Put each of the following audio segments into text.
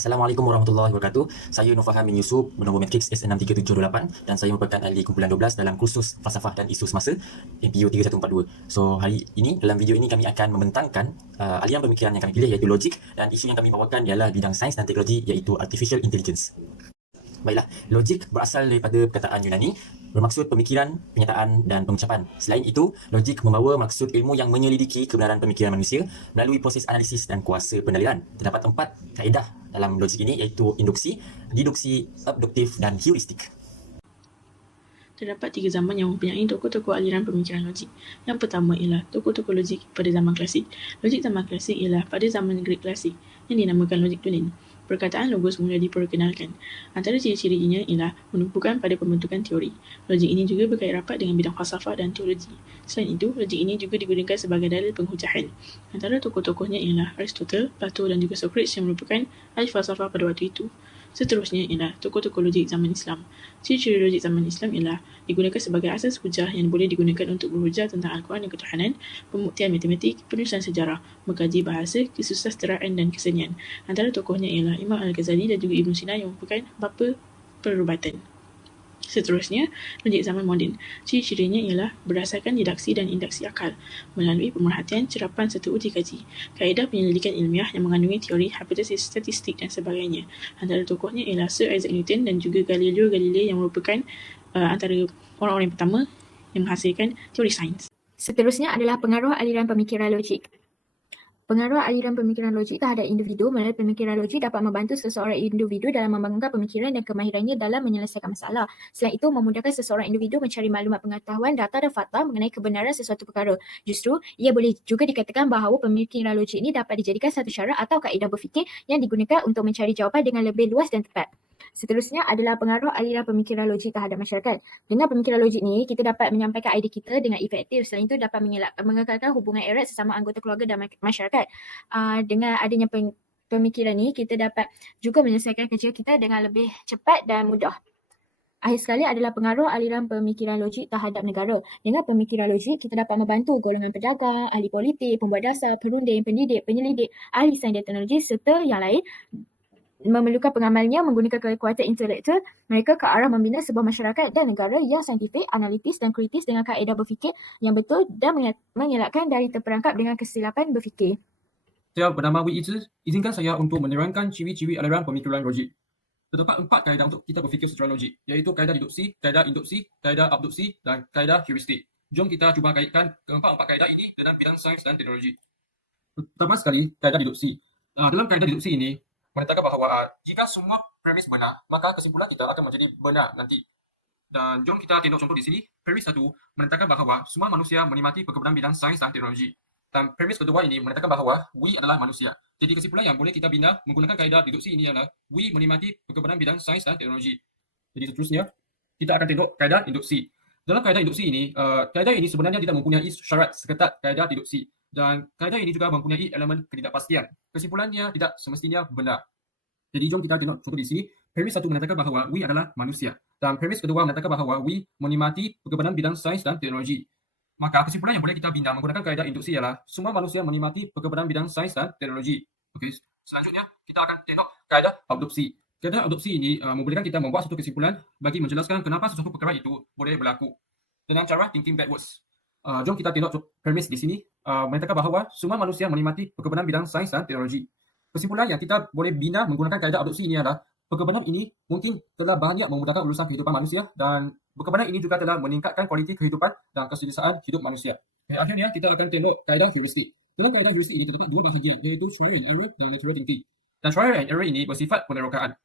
Assalamualaikum warahmatullahi wabarakatuh. Saya Nur Faham bin Yusuf, bernombor matriks S63778 dan saya merupakan ahli kumpulan 12 dalam kursus falsafah dan isu semasa MPU 3142. So, hari ini dalam video ini kami akan membentangkan aliran pemikiran yang kami pilih iaitu logik, dan isu yang kami bawakan ialah bidang sains dan teknologi iaitu artificial intelligence. Baiklah, logik berasal daripada perkataan Yunani, bermaksud pemikiran, penyataan dan pengucapan. Selain itu, logik membawa maksud ilmu yang menyelidiki kebenaran pemikiran manusia melalui proses analisis dan kuasa pendalilan. Terdapat 4 kaedah dalam logik ini iaitu induksi, deduksi, abduktif dan heuristik. Terdapat 3 zaman yang mempunyai tokoh-tokoh aliran pemikiran logik. Yang pertama ialah tokoh-tokoh logik pada zaman klasik. Logik zaman klasik ialah pada zaman Greek klasik yang dinamakan logik tulen. Perkataan logos mula diperkenalkan. Antara ciri-cirinya ialah menumpukan pada pembentukan teori. Logik ini juga berkait rapat dengan bidang falsafah dan teologi. Selain itu, logik ini juga digunakan sebagai dalil penghujahan. Antara tokoh-tokohnya ialah Aristotle, Plato dan juga Socrates yang merupakan ahli falsafah pada waktu itu. Seterusnya ialah tokoh-tokoh logik zaman Islam. Ciri-ciri logik zaman Islam ialah digunakan sebagai asas hujah yang boleh digunakan untuk berhujah tentang Al-Quran dan ketuhanan, pembuktian matematik, penulisan sejarah, mengkaji bahasa, kesusasteraan dan kesenian. Antara tokohnya ialah Imam Al-Ghazali dan juga Ibn Sina yang merupakan bapa perubatan. Seterusnya, logik zaman moden. Ciri-cirinya ialah berdasarkan deduksi dan induksi akal, melalui pemerhatian, cerapan serta uji kaji. Kaedah penyelidikan ilmiah yang mengandungi teori, hipotesis, statistik dan sebagainya. Antara tokohnya ialah Sir Isaac Newton dan juga Galileo Galilei yang merupakan antara orang-orang yang pertama yang menghasilkan teori sains. Seterusnya adalah pengaruh aliran pemikiran logik. Pengaruh aliran pemikiran logik terhadap individu melalui pemikiran logik dapat membantu seseorang individu dalam membangunkan pemikiran dan kemahirannya dalam menyelesaikan masalah. Selain itu, memudahkan seseorang individu mencari maklumat pengetahuan, data dan fakta mengenai kebenaran sesuatu perkara. Justru, ia boleh juga dikatakan bahawa pemikiran logik ini dapat dijadikan satu cara atau kaedah berfikir yang digunakan untuk mencari jawapan dengan lebih luas dan tepat. Seterusnya adalah pengaruh aliran pemikiran logik terhadap masyarakat. Dengan pemikiran logik ni, kita dapat menyampaikan idea kita dengan efektif. Selain itu, dapat mengekalkan hubungan erat sesama anggota keluarga dan masyarakat. Dengan adanya pemikiran ni, kita dapat juga menyelesaikan kerja kita dengan lebih cepat dan mudah. Akhir sekali adalah pengaruh aliran pemikiran logik terhadap negara. Dengan pemikiran logik, kita dapat membantu golongan pedagang, ahli politik, pembuat dasar, perunding, pendidik, penyelidik, ahli sains dan teknologi serta yang lain memerlukan pengamalnya menggunakan kekuatan intelektual mereka ke arah membina sebuah masyarakat dan negara yang saintifik, analitis dan kritis dengan kaedah berfikir yang betul dan mengelakkan dari terperangkap dengan kesilapan berfikir. Saya bernama Wee Yi, izinkan saya untuk menerangkan ciri-ciri aliran pemikiran logik. Terdapat 4 kaedah untuk kita berfikir secara logik, iaitu kaedah deduksi, kaedah induksi, kaedah abduksi dan kaedah heuristik. Jom kita cuba kaitkan keempat-empat kaedah ini dengan bidang sains dan teknologi. Pertama sekali, kaedah deduksi. Dalam kaedah deduksi ini, menetapkan bahawa jika semua premis benar, maka kesimpulan kita akan menjadi benar nanti. Dan jom kita tengok contoh di sini. Premis 1 menetapkan bahawa semua manusia menikmati perkebunan bidang sains dan teknologi. Dan premis kedua ini menetapkan bahawa we adalah manusia. Jadi kesimpulan yang boleh kita bina menggunakan kaedah deduksi ini adalah we menikmati perkebunan bidang sains dan teknologi. Jadi seterusnya, kita akan tengok kaedah induksi. Dalam kaedah induksi ini, kaedah ini sebenarnya tidak mempunyai syarat seketat kaedah deduksi. Dan kaedah ini juga mempunyai elemen ketidakpastian. Kesimpulannya tidak semestinya benar. Jadi jom kita tengok contoh di sini. Premis 1 menetapkan bahawa we adalah manusia. Dan premis kedua menetapkan bahawa we menikmati perkebunan bidang sains dan teknologi. Maka kesimpulan yang boleh kita bina menggunakan kaedah induksi ialah semua manusia menikmati perkebunan bidang sains dan teknologi. Okey, selanjutnya kita akan tengok kaedah abduksi. Kaedah abduksi ini membolehkan kita membuat suatu kesimpulan bagi menjelaskan kenapa sesuatu perkara itu boleh berlaku dengan cara thinking backwards. Jom kita tengok premis di sini menetapkan bahawa semua manusia menikmati perkebunan bidang sains dan teknologi. Kesimpulan yang kita boleh bina menggunakan kaedah abduksi ini adalah perkebunan ini mungkin telah banyak memudahkan urusan kehidupan manusia dan perkebunan ini juga telah meningkatkan kualiti kehidupan dan keselesaan hidup manusia. Akhirnya kita akan tengok kaedah heuristik. Dalam kaedah heuristik ini terdapat 2 bahagian, iaitu trial and error dan lateral thinking. Dan trial and error ini bersifat penerokaan.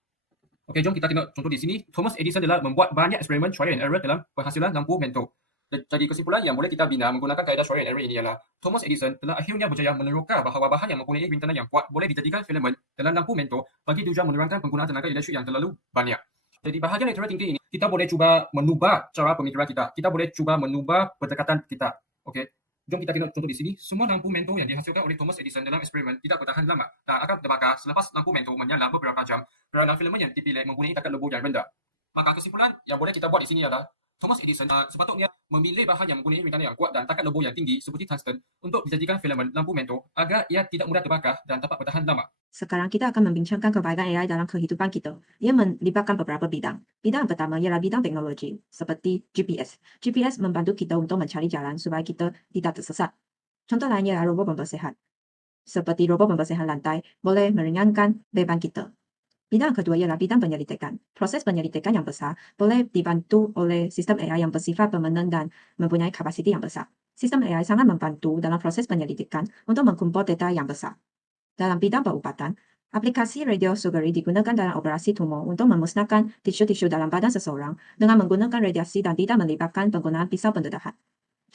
Okey, jom kita tengok contoh di sini. Thomas Edison telah membuat banyak eksperimen trial and error dalam penghasilan lampu mentol. Jadi kesimpulan yang boleh kita bina menggunakan kaedah trial and error ini ialah Thomas Edison telah akhirnya berjaya meneroka bahawa bahan yang mempunyai rintangan yang kuat boleh dijadikan filament dalam lampu mentol bagi tujuan menerangkan penggunaan tenaga elektrik yang terlalu banyak. Jadi bahagian lateral thinking ini, kita boleh cuba menubah cara pemikiran kita. Kita boleh cuba menubah pendekatan kita. Okey. Jom kita tengok contoh di sini. Semua lampu mentol yang dihasilkan oleh Thomas Edison dalam eksperimen tidak bertahan lama dan akan terbakar selepas lampu mentol menyala beberapa jam kerana filament yang dipilih mempunyai tingkat lebur yang rendah. Maka kesimpulan yang boleh kita buat di sini adalah Thomas Edison sepatutnya memilih bahan yang mempunyai rintangan yang kuat dan takat lebur yang tinggi seperti tungsten untuk dijadikan filamen lampu mentor agar ia tidak mudah terbakar dan dapat bertahan lama. Sekarang kita akan membincangkan kebaikan AI dalam kehidupan kita. Ia melibatkan beberapa bidang. Bidang pertama ialah bidang teknologi, seperti GPS. GPS membantu kita untuk mencari jalan supaya kita tidak tersesat. Contoh lain ialah robot pembersihan. Seperti robot pembersihan lantai, boleh meringankan beban kita. Bidang kedua ialah bidang penyelidikan. Proses penyelidikan yang besar boleh dibantu oleh sistem AI yang bersifat permanen dan mempunyai kapasiti yang besar. Sistem AI sangat membantu dalam proses penyelidikan untuk mengkumpul data yang besar. Dalam bidang perubatan, aplikasi radiosurgery digunakan dalam operasi tumor untuk memusnahkan tisu-tisu dalam badan seseorang dengan menggunakan radiasi dan tidak melibatkan penggunaan pisau pendedahan.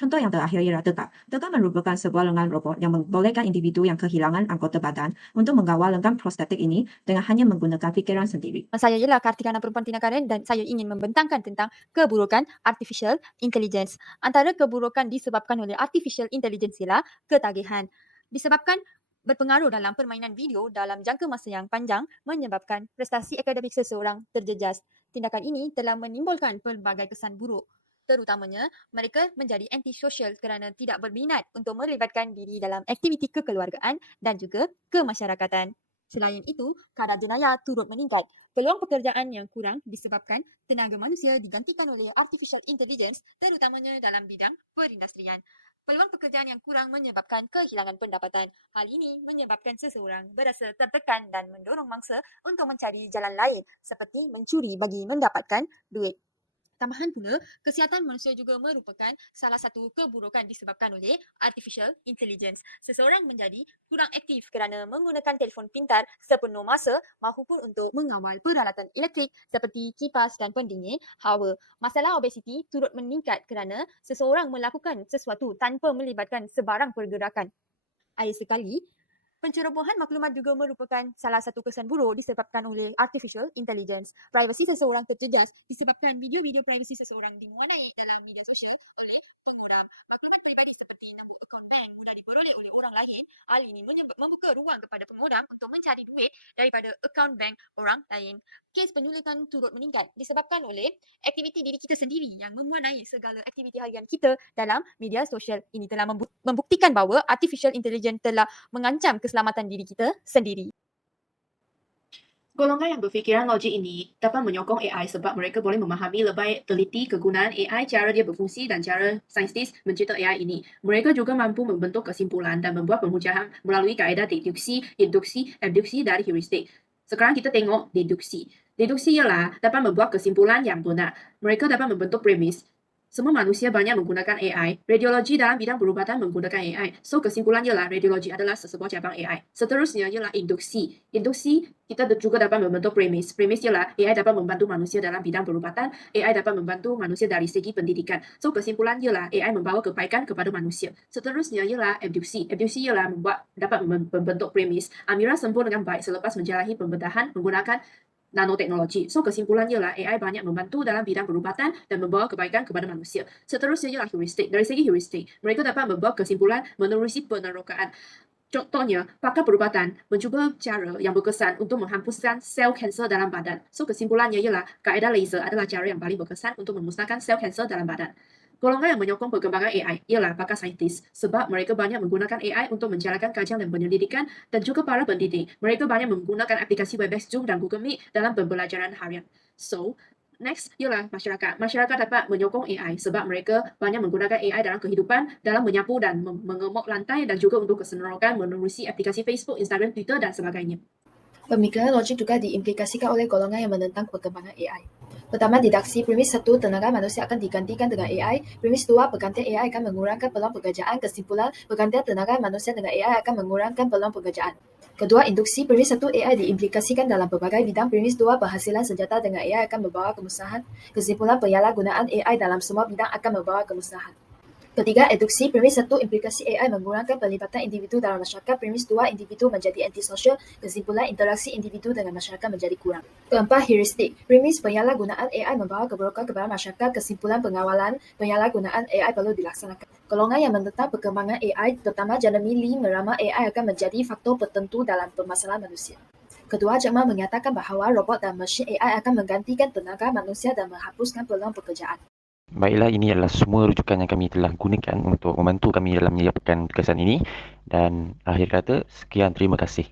Contoh yang terakhir ialah tegak. Tegak merupakan sebuah lengan robot yang membolehkan individu yang kehilangan anggota badan untuk mengawal lengan prostetik ini dengan hanya menggunakan fikiran sendiri. Saya ialah Kartikana Perempuan Tina Karen dan saya ingin membentangkan tentang keburukan artificial intelligence. Antara keburukan disebabkan oleh artificial intelligence ialah ketagihan. Disebabkan berpengaruh dalam permainan video dalam jangka masa yang panjang menyebabkan prestasi akademik seseorang terjejas. Tindakan ini telah menimbulkan pelbagai kesan buruk. Terutamanya, mereka menjadi antisosial kerana tidak berminat untuk melibatkan diri dalam aktiviti kekeluargaan dan juga kemasyarakatan. Selain itu, kadar jenayah turut meningkat. Peluang pekerjaan yang kurang disebabkan tenaga manusia digantikan oleh artificial intelligence, terutamanya dalam bidang perindustrian. Peluang pekerjaan yang kurang menyebabkan kehilangan pendapatan. Hal ini menyebabkan seseorang berasa tertekan dan mendorong mangsa untuk mencari jalan lain seperti mencuri bagi mendapatkan duit. Tambahan pula, kesihatan manusia juga merupakan salah satu keburukan disebabkan oleh artificial intelligence. Seseorang menjadi kurang aktif kerana menggunakan telefon pintar sepenuh masa mahupun untuk mengawal peralatan elektrik seperti kipas dan pendingin hawa. Masalah obesiti turut meningkat kerana seseorang melakukan sesuatu tanpa melibatkan sebarang pergerakan. Akhir sekali, pencerobohan maklumat juga merupakan salah satu kesan buruk disebabkan oleh artificial intelligence. Privasi seseorang terjejas disebabkan video-video privasi seseorang dimuanai dalam media sosial oleh pengguna. Maklumat peribadi seperti nombor akaun bank mudah diperoleh oleh orang lain. Hal ini membuka ruang kepada pengguna untuk mencari duit daripada akaun bank orang lain. Kes penyulitan turut meningkat disebabkan oleh aktiviti diri kita sendiri yang memuanai segala aktiviti harian kita dalam media sosial. Ini telah membuktikan bahawa artificial intelligence telah mengancam keselamatan diri kita sendiri. Golongan yang berfikiran logik ini dapat menyokong AI sebab mereka boleh memahami lebih teliti kegunaan AI, cara dia berfungsi dan cara saintis mencipta AI ini. Mereka juga mampu membentuk kesimpulan dan membuat penghujatan melalui kaedah deduksi, induksi, abduksi dari heuristik. Sekarang kita tengok deduksi. Deduksi ialah dapat membuat kesimpulan yang benar. Mereka dapat membentuk premis. Semua manusia banyak menggunakan AI. Radiologi dalam bidang perubatan menggunakan AI. So, kesimpulan ialah radiologi adalah sesebuah cabang AI. Seterusnya ialah induksi. Induksi, kita juga dapat membentuk premis. Premis ialah AI dapat membantu manusia dalam bidang perubatan. AI dapat membantu manusia dari segi pendidikan. So, kesimpulan ialah AI membawa kebaikan kepada manusia. Seterusnya ialah abduksi. Abduksi ialah dapat membentuk premis. Amira sembuh dengan baik selepas menjalani pembedahan menggunakan nanoteknologi. So, kesimpulan ialah AI banyak membantu dalam bidang perubatan dan membawa kebaikan kepada manusia. Seterusnya ialah heuristik. Dari segi heuristik, mereka dapat membuat kesimpulan menerusi penerokaan. Contohnya, pakar perubatan mencuba cara yang berkesan untuk menghapuskan sel kanser dalam badan. So, kesimpulannya ialah kaedah laser adalah cara yang paling berkesan untuk memusnahkan sel kanser dalam badan. Golongan yang menyokong perkembangan AI ialah pakar saintis sebab mereka banyak menggunakan AI untuk menjalankan kajian dan penyelidikan dan juga para pendidik. Mereka banyak menggunakan aplikasi Webex, Zoom dan Google Meet dalam pembelajaran harian. So, next ialah masyarakat. Masyarakat dapat menyokong AI sebab mereka banyak menggunakan AI dalam kehidupan, dalam menyapu dan mengemok lantai dan juga untuk keseronokan menerusi aplikasi Facebook, Instagram, Twitter dan sebagainya. Pemikiran logik juga diimplikasikan oleh golongan yang menentang perkembangan AI. Pertama, didaksi. Premis 1, tenaga manusia akan digantikan dengan AI. Premis 2, pergantian AI akan mengurangkan peluang pekerjaan. Kesimpulan, pergantian tenaga manusia dengan AI akan mengurangkan peluang pekerjaan. Kedua, induksi. Premis 1, AI diimplikasikan dalam berbagai bidang. Premis 2, berhasilan senjata dengan AI akan membawa kemusnahan. Kesimpulan, penyalahgunaan AI dalam semua bidang akan membawa kemusnahan. Ketiga, eduksi. Premis 1, implikasi AI mengurangkan pelibatan individu dalam masyarakat. Premis 2, individu menjadi antisosial. Kesimpulan, interaksi individu dengan masyarakat menjadi kurang. Keempat, heuristik. Premis, penyalahgunaan AI membawa keburukan kepada masyarakat. Kesimpulan, pengawalan penyalahgunaan AI perlu dilaksanakan. Golongan yang menentang perkembangan AI, terutama Jeremy Lee, meramal AI akan menjadi faktor tertentu dalam permasalahan manusia. Kedua, Jack Ma menyatakan bahawa robot dan mesin AI akan menggantikan tenaga manusia dan menghapuskan peluang pekerjaan. Baiklah, ini adalah semua rujukan yang kami telah gunakan untuk membantu kami dalam menyiapkan tugasan ini. Dan akhir kata, sekian, terima kasih.